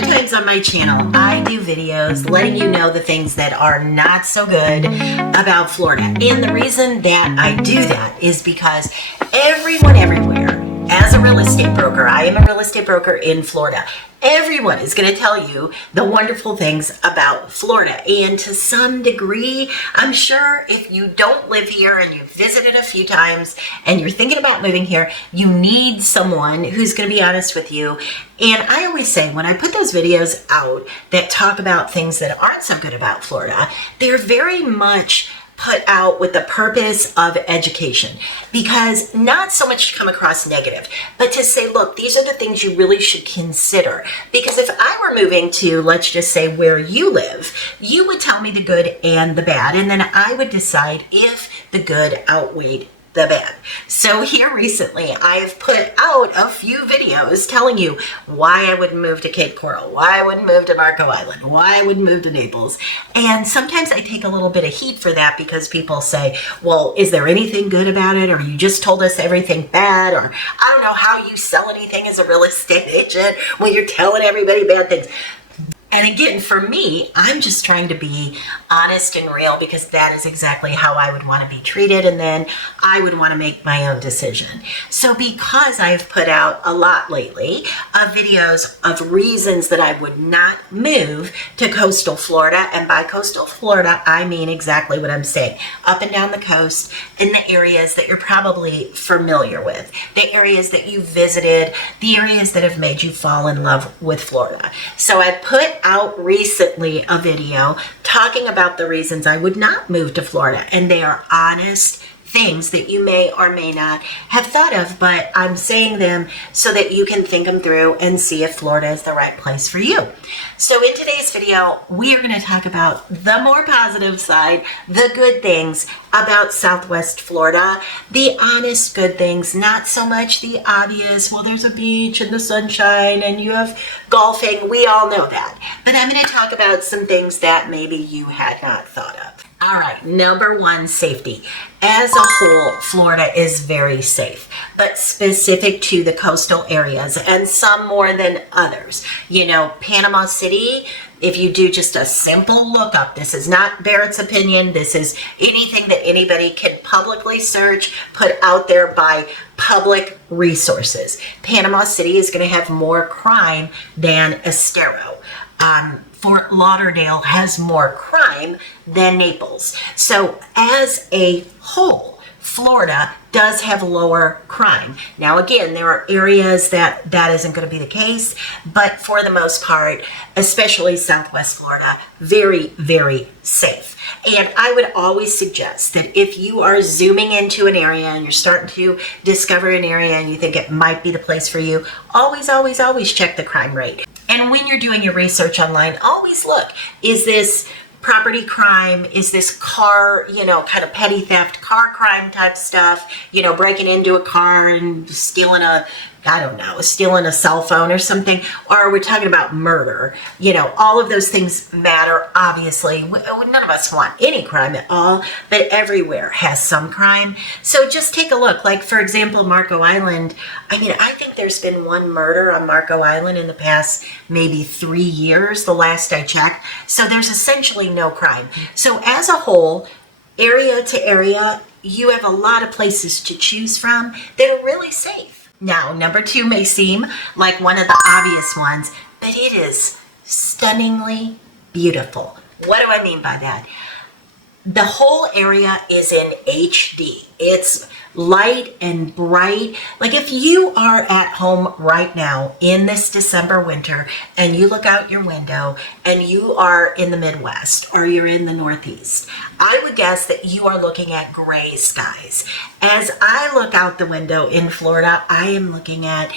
lot of times on my channel, I do videos letting you know the things that are not so good about Florida. And the reason that I do that is because everyone everywhere, as a real estate broker, I am a real estate broker in Florida. Everyone is going to tell you the wonderful things about Florida. And to some degree, I'm sure if you don't live here and you've visited a few times and you're thinking about moving here, you need someone who's going to be honest with you. And I always say when I put those videos out that talk about things that aren't so good about Florida, they're very much put out with the purpose of education, because not so much to come across negative, but to say, look, these are the things you really should consider. Because if I were moving to, let's just say, where you live, you would tell me the good and the bad, and then I would decide if the good outweighed the bad. So here recently, I've put out a few videos telling you why I wouldn't move to Cape Coral, why I wouldn't move to Marco Island, why I wouldn't move to Naples. And sometimes I take a little bit of heat for that because people say, well, is there anything good about it? Or you just told us everything bad? Or I don't know how you sell anything as a real estate agent when you're telling everybody bad things. And again, for me, I'm just trying to be honest and real, because that is exactly how I would want to be treated. And then I would want to make my own decision. So because I've put out a lot lately of videos of reasons that I would not move to coastal Florida, and by coastal Florida, I mean exactly what I'm saying. Up and down the coast in the areas that you're probably familiar with, the areas that you visited, the areas that have made you fall in love with Florida. So I put out recently a video talking about the reasons I would not move to Florida, and they are honest things that you may or may not have thought of, but I'm saying them so that you can think them through and see if Florida is the right place for you. So in today's video, we are going to talk about the more positive side, the good things about Southwest Florida, the honest good things, not so much the obvious, well, there's a beach and the sunshine and you have golfing. We all know that. But I'm going to talk about some things that maybe you had not thought of. All right, number one, safety. As a whole, Florida is very safe, but specific to the coastal areas, and some more than others. You know, Panama City, if you do just a simple lookup, this is not Barrett's opinion, this is anything that anybody can publicly search, put out there by public resources. Panama City is going to have more crime than Estero. Fort Lauderdale has more crime than Naples. So as a whole, Florida does have lower crime. Now, again, there are areas that isn't going to be the case, but for the most part, especially Southwest Florida, very, very safe. And I would always suggest that if you are zooming into an area and you're starting to discover an area and you think it might be the place for you, always, always, always check the crime rate. And when you're doing your research online, always look, is this property crime? Is this car, kind of petty theft, car crime type stuff, breaking into a car and stealing stealing a cell phone or something? Or are we talking about murder? All of those things matter, obviously. None of us want any crime at all, but everywhere has some crime. So just take a look. Like, for example, Marco Island. I think there's been one murder on Marco Island in the past maybe 3 years, the last I checked. So there's essentially no crime. So as a whole, area to area, you have a lot of places to choose from that are really safe. Now, number two may seem like one of the obvious ones, but it is stunningly beautiful. What do I mean by that? The whole area is in HD. It's light and bright. Like if you are at home right now in this December winter and you look out your window and you are in the Midwest or you're in the Northeast, I would guess that you are looking at gray skies. As I look out the window in Florida, I am looking at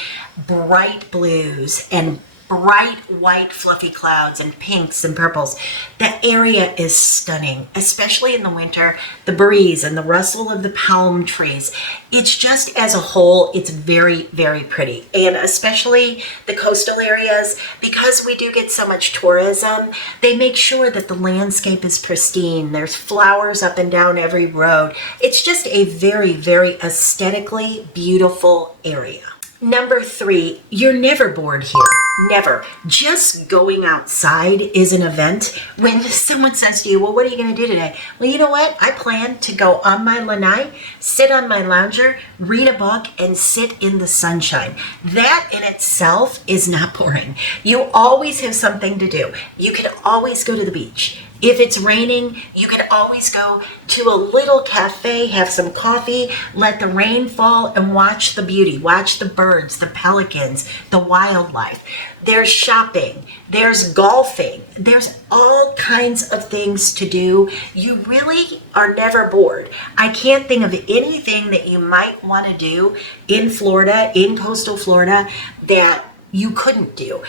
bright blues and bright white fluffy clouds and pinks and purples. The area is stunning, especially in the winter. The breeze and the rustle of the palm trees. It's just, as a whole, it's very, very pretty. And especially the coastal areas, because we do get so much tourism, they make sure that the landscape is pristine. There's flowers up and down every road. It's just a very, very aesthetically beautiful area. Number 3, you're never bored here. Never. Just going outside is an event. When someone says to you, well, what are you going to do today? Well, you know what? I plan to go on my lanai, sit on my lounger, read a book, and sit in the sunshine. That in itself is not boring. You always have something to do. You can always go to the beach. If it's raining, you can always go to a little cafe, have some coffee, let the rain fall, and watch the beauty. Watch the birds, the pelicans, the wildlife. There's shopping. There's golfing. There's all kinds of things to do. You really are never bored. I can't think of anything that you might want to do in Florida, in coastal Florida, that you couldn't do.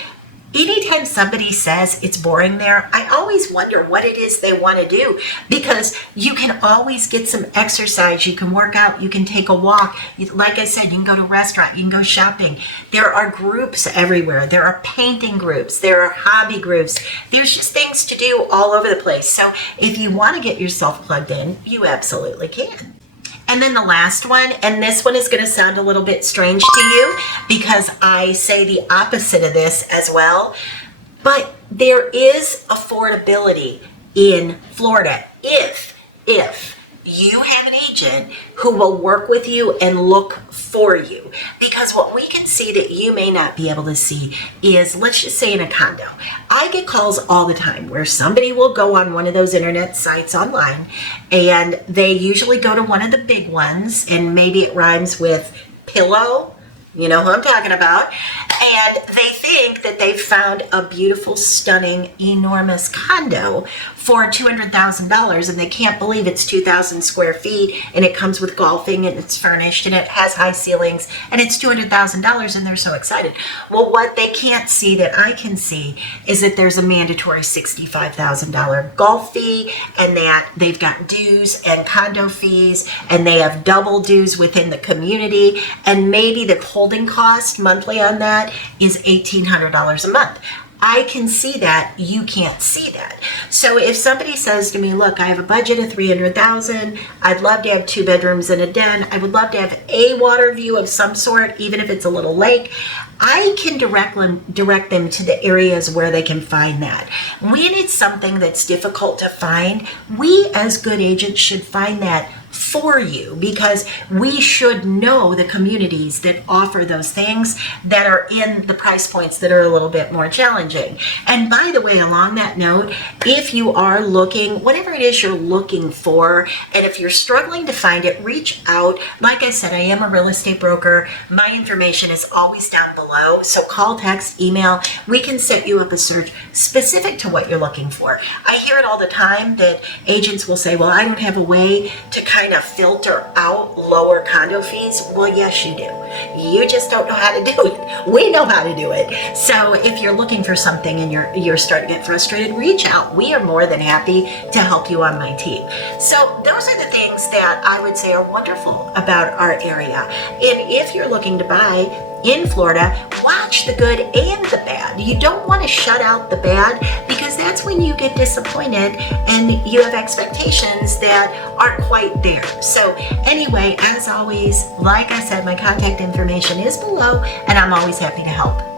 Anytime somebody says it's boring there, I always wonder what it is they want to do, because you can always get some exercise, you can work out, you can take a walk. Like I said, you can go to a restaurant, you can go shopping. There are groups everywhere. There are painting groups, there are hobby groups. There's just things to do all over the place. So if you want to get yourself plugged in, you absolutely can. And then the last one, and this one is going to sound a little bit strange to you because I say the opposite of this as well, but there is affordability in Florida if you have an agent who will work with you and look for you. Because what we can see that you may not be able to see is, let's just say in a condo, I get calls all the time where somebody will go on one of those internet sites online, and they usually go to one of the big ones, and maybe it rhymes with pillow. You know who I'm talking about. And they think that they've found a beautiful, stunning, enormous condo for $200,000, and they can't believe it's 2,000 square feet, and it comes with golfing, and it's furnished, and it has high ceilings, and it's $200,000, and they're so excited. Well, what they can't see that I can see is that there's a mandatory $65,000 golf fee, and that they've got dues and condo fees, and they have double dues within the community, and maybe the holding cost monthly on that is $1,800 a month. I can see that. You can't see that. So if somebody says to me, look, I have a budget of $300,000. I'd love to have 2 bedrooms and a den. I would love to have a water view of some sort, even if it's a little lake. I can direct them to the areas where they can find that. When it's something that's difficult to find, we as good agents should find that for you, because we should know the communities that offer those things that are in the price points that are a little bit more challenging. And by the way, along that note, if you are looking, whatever it is you're looking for, and if you're struggling to find it, reach out. Like I said, I am a real estate broker. My information is always down below. So call, text, email. We can set you up a search specific to what you're looking for. I hear it all the time that agents will say, well, I don't have a way to kind of filter out lower condo fees. Well, yes, you do. You just don't know how to do it. We know how to do it. So if you're looking for something and you're starting to get frustrated, reach out. We are more than happy to help you on my team. So those are the things that I would say are wonderful about our area. And if you're looking to buy in Florida, watch the good and the bad. You don't want to shut out the bad, because that's when you get disappointed and you have expectations that aren't quite there. So anyway, as always, like I said, my contact information is below, and I'm always happy to help.